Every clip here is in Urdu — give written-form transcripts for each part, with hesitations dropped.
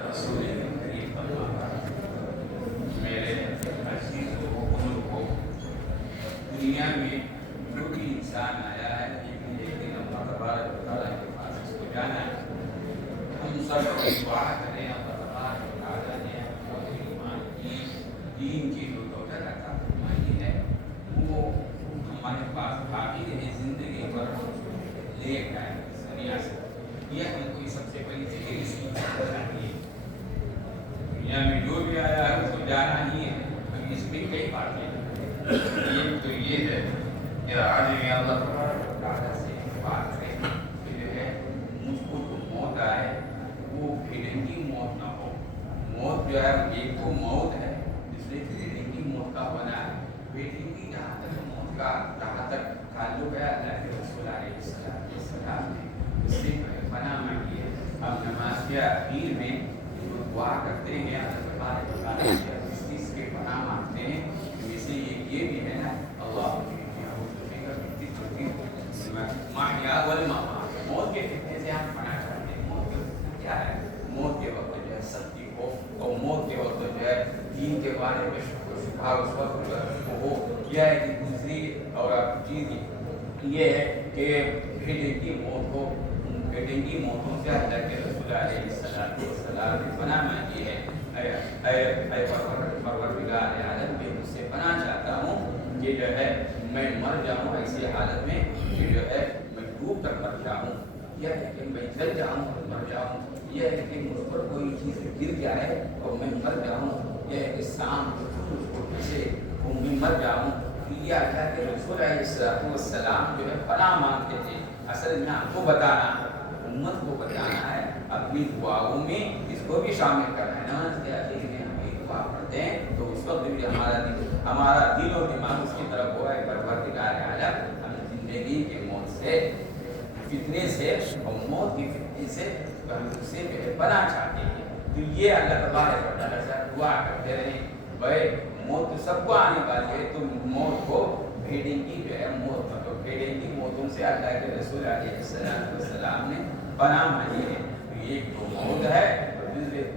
رسول کریم میرے عزیزوں و عمر کو دنیا میں جو بھی انسان آیا ہے لیکن اللہ تبارک و تعالیٰ کے پاس اس کو جانا ہے. ہم سب دعا کریں اللہ تبارک و تعالیٰ نے ایمان کی دین کی جو دولت عطا فرمائی ہے وہ ہمارے پاس باقی رہے زندگی پر لے جائے اس دنیا سے. یہ ہم کو سب سے بڑی ذکر سیکھنا چاہیے. دنیا میں جو بھی آیا ہے اس کو جانا ہی ہے. اب اس میں کئی باتیں ہیں. ایک تو یہ ہے کہ آج میں اللہ تبارک و تعالیٰ سے بات کریں کہ جو ہے مجھ کو جو موت آئے وہ پھرنگی موت نہ ہو. موت جو ہے ایک تو موت ہے اس لیے پھرنگی موت کا ہونا ہے. پھرنگی جہاں تک موت کا جہاں تک تعلق ہے اللہ کے رسول علیہ السلام نے اس سے پناہ مانگی ہے. اب نماز کے اخیر میں جو دعا کرتے ہیں اللہ تبارک و تعالیٰ سے اس چیز کے پناہ مانگتے ہیں. جیسے یہ بھی ہے نا اللہ محیا والممات, موت کے فتنے سے ہم پناہ چاہتے ہیں. موت کے فتنے کیا ہے؟ موت کے وقت جو ہے سختی ہو اور موت کے وقت جو ہے دین کے بارے میں شک و شبہ اس وقت ہو. یہ ہے کہ دوسری اور چیز یہ ہے کہ بھیڑنگی موت ہو. بھیڑنگی موتوں سے اللہ کے رسول علیہ السلام نے پناہ مانگی ہے. اے پروردگار عالم میں مجھ سے پناہ چاہتا ہوں کہ جو ہے میں مر جاؤں ایسی حالت میں کہ جو ہے میں ڈوب کر مر جاؤں, یا ہے کہ میں جل جاؤں اور مر جاؤں, یہ ہے کہ مجھ پر کوئی چیز گر جائے اور میں مر جاؤں, یہ ہے کہ سام سے میں مر جاؤں. یہ اللہ کے رسول علیہ السلام جو ہے پناہ مانگتے تھے. اصل میں آپ کو بتانا ہے, امت کو بتانا ہے, اپنی دعاؤں میں اس کو بھی شامل کرنا ہے. نماز کے آخر میں ہم ایک دعا پڑھتے ہیں تو اس وقت بھی ہمارا دل اور دماغ اس کی طرف ہوا ہے پروردگار عالم ہم زندگی کے موت سے فتنے سے اور موت کی فتنے سے ہم اس سے پناہ چاہتے ہیں. تو یہ اللہ تبارک و تعالیٰ سے دعا کرتے رہیں. بھائی موت تو سب کو آنے والی ہے, تو موت کو بھیڑنگی جو ہے موت مطلب بھیڑنگی موتوں سے اللہ کے رسول علیہ السلام نے پناہ مانگی ہے. تو ایک تو موت ہے,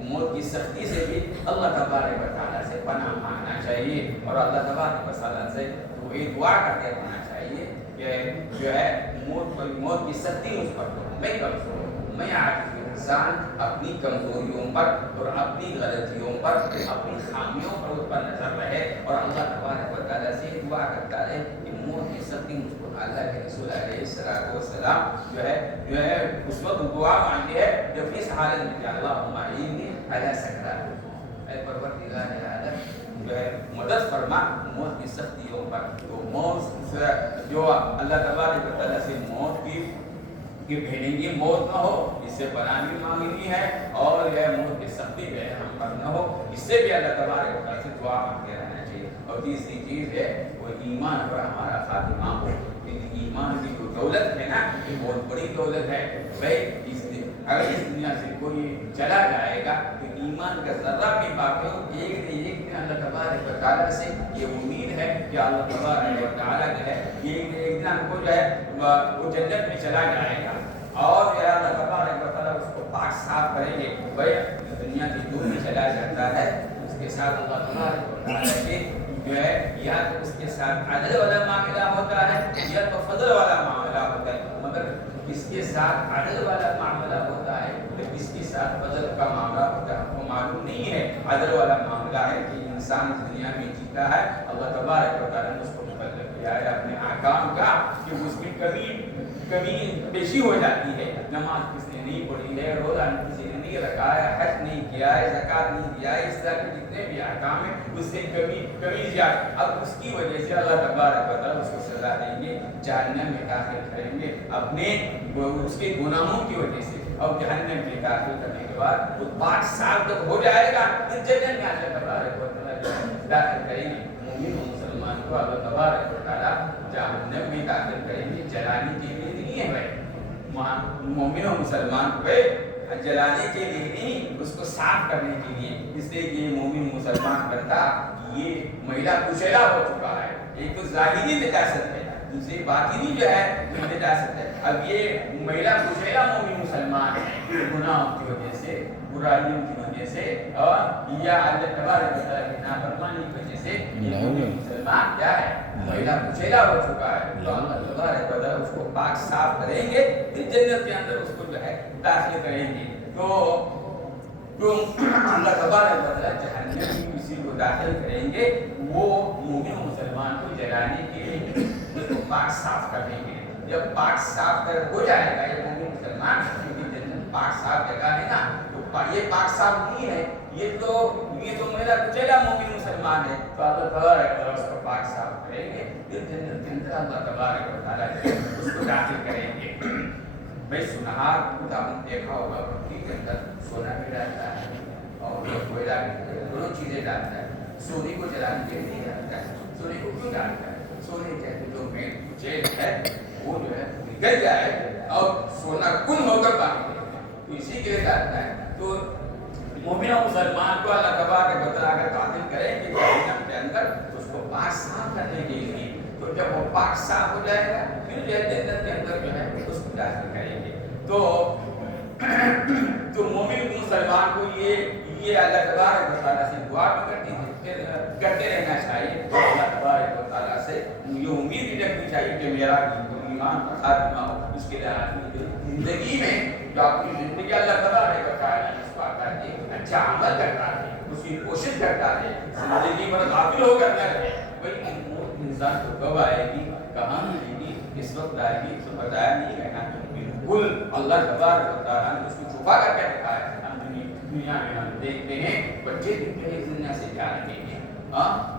موت کی سختی سے بھی اللہ تبارک و تعالیٰ سے پناہ مانگنا چاہیے اور اللہ تبارک و تعالیٰ سے تو یہ دعا کرتے رہنا چاہیے کہ جو ہے موت کی سختی اس پر میں کمزور ہوں, میں عاجز انسان اپنی کمزوریوں پر اور اپنی غلطیوں پر اپنی خامیوں پر اس پر نظر رہے اور اللہ تبارک و تعالیٰ سے دعا کرتا رہے کہ موت کی سختی مجھ کو اللہ کے رسول علیہ السلام جو ہے اس وقت دعا مانگی ہے جب اس حالت میں کہ اللہم اعینی علی سکرات, اے پروردگار عالم جو ہے مدد فرما موت کی سختیوں پر. تو موت جو اللہ تبارک و تعالیٰ سے موت کی کہ بھیڑنگی موت نہ ہو اس سے پناہ بھی مانگنی ہے اور یہ موت کی سختی جو ہے ہم پر نہ ہو اس سے بھی اللہ تبارک و تعالیٰ سے دعا مانگتے رہنا چاہیے. اور تیسری چیز ہے وہ ایمان پر ہمارا خاتمہ ہو. ایمان کی جو دولت ہے نا یہ بہت بڑی دولت ہے. بھائی اگر اس دنیا سے کوئی چلا جائے گا تو ایمان کا ذرہ بھی باقی ہو, ایک دن اللہ تبارک و تعالیٰ سے یہ امید ہے کہ اللہ تبارک و تعالیٰ جو ہے ایک دن ہم کو جو ہے وہ جنت میں چلا جائے گا اور جو ہے اللہ تبارک و تعالیٰ اس کو پاک صاف کریں گے. بھائی دنیا سے جو بھی چلا جاتا ہے اس کے ساتھ اللہ تبارک و تعالیٰ کے جو ہے یا تو اس کے ساتھ عدل والا معاملہ ہوتا ہے یا تو فضل والا معاملہ ہوتا ہے. مگر کس کے ساتھ عدل والا معاملہ ہوتا ہے تو کس کے ساتھ فضل کا معاملہ ہوتا ہے وہ معلوم نہیں ہے. عدل والا معاملہ ہے کہ انسان اس دنیا میں جیتا ہے, اللہ تبارک و تعالیٰ نے اس کو مطلب کیا ہے اپنے احکام کا کہ اس میں کمی پیشی ہو جاتی ہے. نماز کس نے نہیں پڑھی ہے, روزہ کسی نے نہیں رکھا ہے, حج نہیں کیا ہے, زکوٰۃ نہیں دیا ہے, اس طرح کے جتنے بھی احکام ہیں اس سے کمی زیادہ. اب اس کی وجہ سے اللہ تبارک و تعالیٰ اس کو سزا دیں گے, جہنم میں داخل کریں گے اپنے اس کے گناہوں کی وجہ سے. اور جہنم میں داخل کرنے کے بعد وہ 5 سال تک ہو جائے گا پھر جنت میں اللہ تبارک و تعالیٰ داخل کریں گے. مومن و مسلمان کو اللہ تبارک و تعالیٰ جہنم میں داخل کریں گے جلانے کے لیے نہیں ہے. بھائی مومن و مسلمان کو جلانے کے لیے نہیں, اس کو صاف کرنے کے لیے. اس لیے کہ مومن مسلمان بنتا یہ میلا کچیلا ہو چکا ہے. ایک تو ظاہری نجاست ہے, دوسری باطنی جو ہے وہ نجاست ہے. اب یہ میلا کچیلا مومن مسلمان ہے گناہوں کی وجہ سے برائیوں کی وجہ سے اور یا اللہ تبارک و تعالیٰ کی نافرمانی کی وجہ سے مسلمان کیا ہے میلا کچیلا ہو چکا ہے. تو اللہ تبارک و تعالیٰ اس کو پاک صاف کریں گے پھر جنت کے اندر اس کو جو ہے داخل کریں گے. تو اللہ تبارک و تعالیٰ جہنم میں کسی کو داخل کریں گے وہ مومن مسلمان کو جلانے کے لیے اس کو پاک صاف کر دیں گے. جب پاک صاف کر ہو جائے گا یہ مومن مسلمان, کیونکہ جنت پاک صاف جگہ ہے نا, تو یہ پاک صاف نہیں ہے, یہ تو میرا کچیلا مومن مسلمان ہے. تو اللہ تبارک و تعالیٰ اس کو پاک صاف کریں گے پھر جنت کے اندر اللہ تبارک و تعالیٰ اس کو داخل کریں گے. بھائی سنہار خود آپ نے دیکھا ہوگا مٹی کے اندر سونا بھی ڈالتا ہے اور کوئلہ بھی, دونوں چیزیں ڈالتا ہے. سونے کو جلانے کے لیے ڈالتا ہے. سونے کو کیوں ڈالتا ہے؟ سونے کے جو مین کچیل ہے وہ جو ہے نکل جائے اور سونا کن ہو کر باقی رہے, تو اسی کے لیے ڈالتا ہے. تو مومن و مسلمان کو اللہ تبارک و تعالیٰ اگر داخل کریں کہ جہنم کے اندر اس کو پاک صاف کرنے کے لیے, تو جب وہ پاک صاف ہو جائے گا پھر جو ہے جنت کے اندر جو ہے اس کو داخل کریں گے. تو مومن مسلمان کو یہ اللہ تبارک و تعالیٰ سے دعا بھی کرتے رہنا چاہیے. اللہ تبارک و تعالیٰ سے یہ امید بھی رکھنی چاہیے کہ میرا ایمان کا خاتمہ ہو. اس کے لیے آدمی زندگی میں جو اپنی زندگی اللہ تبارک و تعالیٰ نے اس کو آتا ہے اچھا عمل کرتا ہے, اس کی کوشش کرتا ہے, زندگی پر غافل ہو کر نہ رہے. بھائی موت انسان کو کب آئے گی, کہاں آئے گی, کس وقت آئے گی, تو بتایا نہیں ہے نا. بالکل اللہ تبارک و تعالیٰ نے اس کو چھپا کر کے رکھا ہے. ہم دنیا میں ہم دیکھتے ہیں بچے دکھتے ہیں دنیا سے جا رہے ہیں,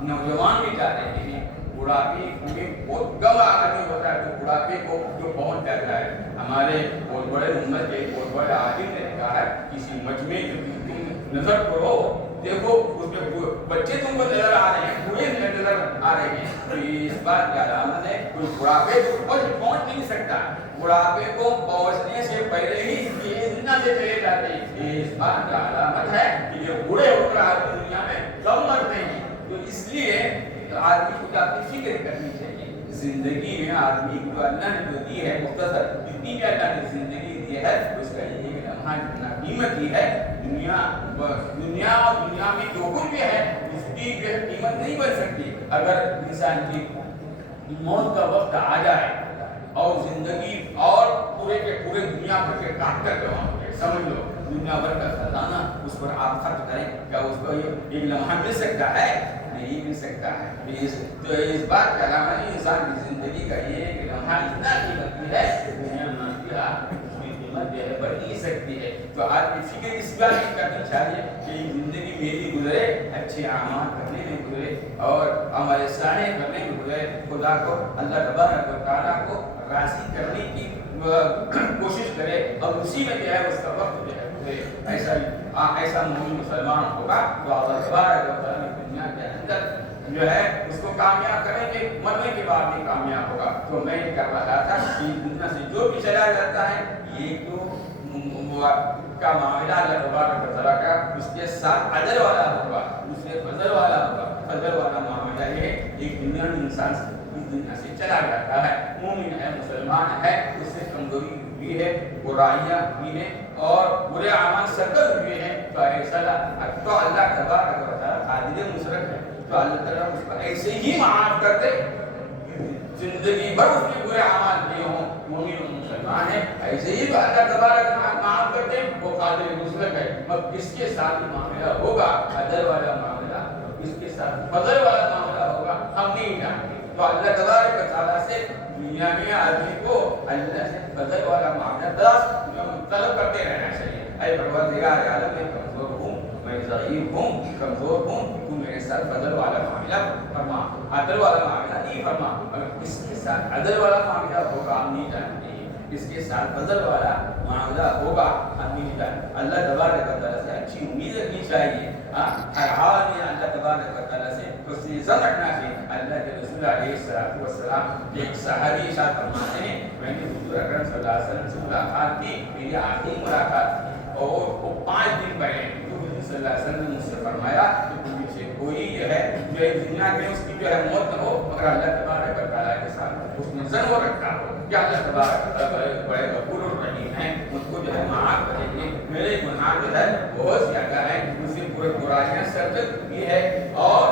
نوجوان بھی جا رہے ہیں, بڑھاپے میں بہت کم آدمی ہوتا ہے جو بڑھاپے کو جو پہنچ جاتا ہے. ہمارے بہت بڑے عمر کے بہت بڑے عالم نے کہا ہے کسی مجمع میں نظر کرو دیکھو اس میں بچے تم کو نظر آ رہے ہیں, بوڑھے نظر آ رہے ہیں, تو اس بات کی علامت ہے کوئی بڑھاپے کو پہنچ نہیں سکتا. بڑھاپے کو پہنچنے سے پہلے ہی یہ دنیا سے چلے جاتے ہیں. اس بات کی علامت ہے کہ یہ بوڑھے ہو کر آدمی دنیا میں کم مرتے ہیں. تو اس لیے آدمی کو اپنی فکر کرنی چاہیے. زندگی میں آدمی کو اللہ نے جو دی ہے مختصر, جتنی بھی اللہ نے زندگی دی ہے اس کا یہ لمحہ جتنا قیمت دی ہے, دنیا اور دنیا میں جو کچھ بھی ہے اس کی قیمت نہیں بن سکتی. اگر انسان کی موت کا وقت آ جائے اور زندگی اور پورے کے پورے دنیا بھر کے کاٹ کر جمع ہو جائے, سمجھ لو دنیا بھر کا خزانہ اس پر آپ خرچ کریں, کیا اس کو ایک لمحہ مل سکتا ہے؟ نہیں مل سکتا ہے. تو اس بات کا علامت ہے انسان کی زندگی کا یہ ایک لمحہ اتنا قیمتی ہے کہ دنیا مانتی ہے اس کی قیمت جو ہے بڑھ نہیں سکتی ہے. تو آدمی فکر اس بات کی کرنی چاہیے کہ زندگی میری گزرے اچھے اعمال کرنے میں گزرے اور عمل صالح کرنے میں گزرے, خدا کو اللہ تبارک و تعالیٰ کو راضی کرنے کی کوشش کرے اور اسی میں جو ہے اس کا وقت جو ہے ایسا مومن مسلمان ہوگا تو اللہ تبارک و تعالیٰ دنیا کے اندر جو ہے اس کو کامیاب کریں گے, مرنے کے بعد بھی کامیاب ہوگا. تو میں یہ کہہ رہا تھا کہ دنیا سے جو بھی چلا جاتا ہے یہ تو کا معاملہ اللہ تبارک و تعالیٰ کا اس کے ساتھ اجر والا ہوگا, اس کے فضل والا ہوگا. فضل والا معاملہ یہ ہے ایک دنیا میں انسان اس دنیا سے چلا جاتا ہے, مومن ہے, مسلمان ہے, اس سے کمزوری بھی ہے, برائیاں بھی ہیں اور برے اعمال سرکل ہوئے ہیں, تو ایسا تو اللہ تبارک و تعالیٰ قادر مصرف ہے, تو اللہ تعالیٰ اس کو ایسے ہی معاف کر دے. زندگی بھر اس کے برے اعمال کیے ہوں, مومن و مسلمان ہے, ایسے ہی تو اللہ تبارک معاف کر دے, وہ قادر مصرف ہے. اب کس کے ساتھ معاملہ ہوگا, عدل والا معاملہ, کس کے ساتھ فضل والا معاملہ ہوگا, ہم نہیں جانتے. تو اللہ تبارک و تعالیٰ سے دنیا میں آدمی کو اللہ سے فضل والا معاملہ طلب کرتے رہنا چاہیے. اے پروردگار عالم, میں کمزور ہوں, میں ضعیف ہوں, کمزور ہوں, تو میرے ساتھ فضل والا معاملہ فرما, عدل والا معاملہ نہیں فرما. اگر کس کے ساتھ عدل والا معاملہ ہوگا ہم نہیں جانتے, کس کے ساتھ فضل والا معاملہ ہوگا ہم نہیں جانتے. اللہ تبارک و تعالیٰ سے اچھی امید رکھنی چاہیے, ہر حال میں اللہ تبارک و تعالیٰ سے حسن ظن رکھنا چاہیے. اللہ کے رسول علیہ السلام ایک صحابی ارشاد فرماتے ہیں میں نے حضور اکرم صلی اللہ علیہ وسلم سے ملاقات کی, میری آخری ملاقات تھی اور وہ 5 دن پہلے تو حضور صلی اللہ علیہ وسلم نے مجھ سے فرمایا کہ تم میں سے کوئی جو ہے جو دنیا میں اس کی جو ہے موت نہ ہو مگر اللہ تبارک و تعالیٰ کے ساتھ حسن ظن وہ رکھتا ہو. کہ اللہ تبارک و تعالیٰ بڑے غفور الرحیم ہیں، ان کو جو ہے معاف کریں گے. میرے گناہ جو ہے بہت زیادہ ہیں، مجھ سے پورے برائیاں سرزد کی ہے اور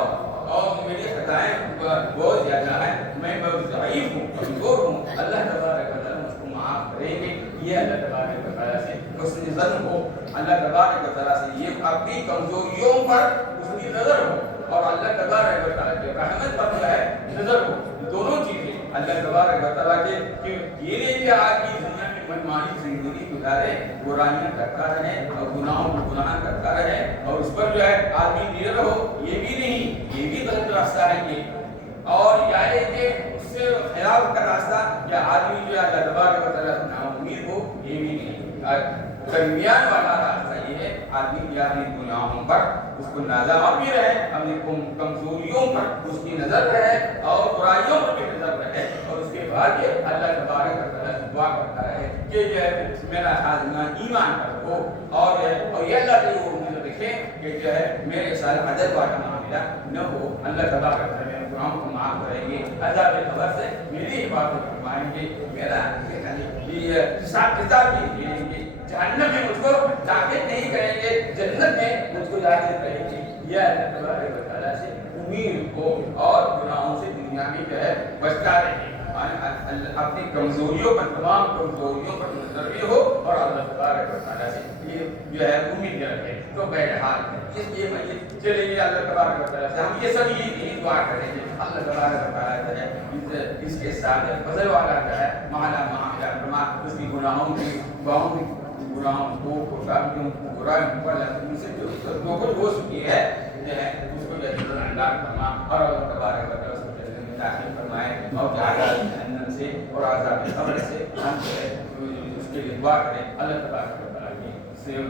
میری خطائیں بہت زیادہ ہیں، میں بہت ضعیف ہوں، کمزور ہوں. اللہ تبارک و تعالیٰ مجھ کو معاف کریں گے. یہ اللہ تبارک و تعالیٰ سے حسن ظن ہو. اللہ تبارک و تعالیٰ سے یہ اپنی کمزوریوں پر اس کی نظر ہو اور اللہ تبارک و تعالیٰ کی رحمت پر جو ہے نظر ہو. دونوں چیزیں اللہ تبارک و تعالیٰ کے کہ یہ نہیں کہ آج کی دنیا میں منمانی زندگی گزارے، برائیاں کرتا رہے اور گناہوں کو گناہ کرتا رہے اور اس پر جو ہے آدمی نیر ہو، یہ بھی نہیں، یہ بھی غلط راستہ ہے یہ. اور یہ کہ اس سے خلاف کا راستہ یا آدمی جو ہے اللہ تبارک و تعالیٰ سے ناامید ہو، یہ بھی نہیں. درمیان والا راستہ یہ ہے آدمی کی اپنی گناہوں پر اس کو نازا بھی رہے، اپنی کمزوریوں پر اس کی نظر رہے اور برائیوں پر بھی نظر رہے اور اس کے بعد یہ اللہ تبارک و تعالیٰ سے دعا کرتا ہے کہ جو ہے میرا خاتمہ ایمان پر ہو اور یہ اللہ سے وہ امید رکھے کہ جو ہے میرے ساتھ عدل والا معاملہ نہ ہو. اللہ تبارک و تعالیٰ میرے گناہوں کو معاف کریں گے، عذاب قبر سے میری حفاظت فرمائیں گے، میرا حساب کتاب بھی لیں گے، جہنم میں مجھ کو داخل نہیں کریں گے، جنت میں مجھ کو داخل کریں گے. یہ اللہ تبارک و تعالیٰ سے امید ہو اور گناہوں سے دنیا میں جو ہے بچتا رہے، اپنی کمزوریوں پر تمام کمزوریوں پر نظر بھی ہو اور اللہ تبارک و تعالیٰ سے یہ جو ہے امید رکھے. تو بہرحال اس لیے میں یہ چلیے اللہ تبارک و تعالیٰ سے ہم یہ سب یہ دعا کریں گے. اللہ تبارک و تعالیٰ جو ہے اس کے ساتھ فضل والا جو ہے معاملہ فرما، اس کی گناہوں کی گناہوں کو کوتاہیوں کو برائیوں پر ان سے جو کچھ ہو چکی ہے اس کو اللہ فرما اور اللہ تبارک و تعالیٰ اس کو جنت میں داخل فرمائے اور عذاب جہنم سے اور عذاب قبر سے ہم جو ہے اس کے لیے دعا کریں. اللہ تبارک و تعالیٰ کی سے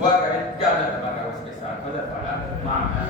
دعا کریں کہ اللہ تبارک اس کے ساتھ مدد والا معاملہ